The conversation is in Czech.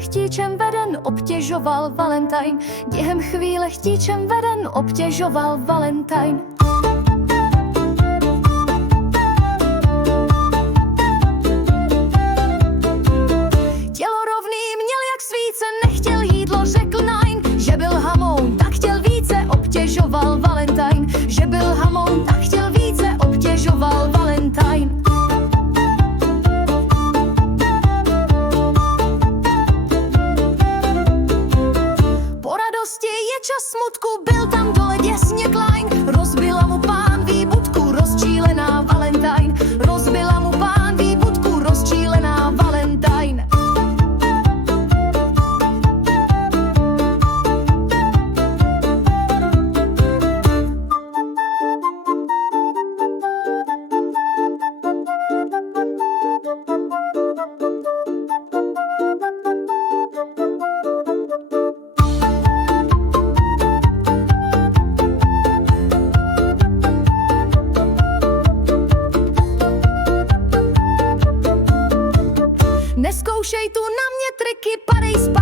chtíčem veden obtěžoval Valentine. Během chvíle chtíčem veden obtěžoval Valentine. Tělo rovný měl jak svíce, nechtěl jídlo, řekl Nine. Že byl hamoun, tak chtěl více, obtěžoval Valentine. Že byl hamoun, tak chtěl více, obtěžoval Valentine. Po radosti je čas smutku, byl tam dole děsně Klein. Rozbila mu pánví budku, rozčílená Valentine. Rozbila mu pánví budku, rozčílená Valentine. Neskoušej tu na mě triky, padej zpátky.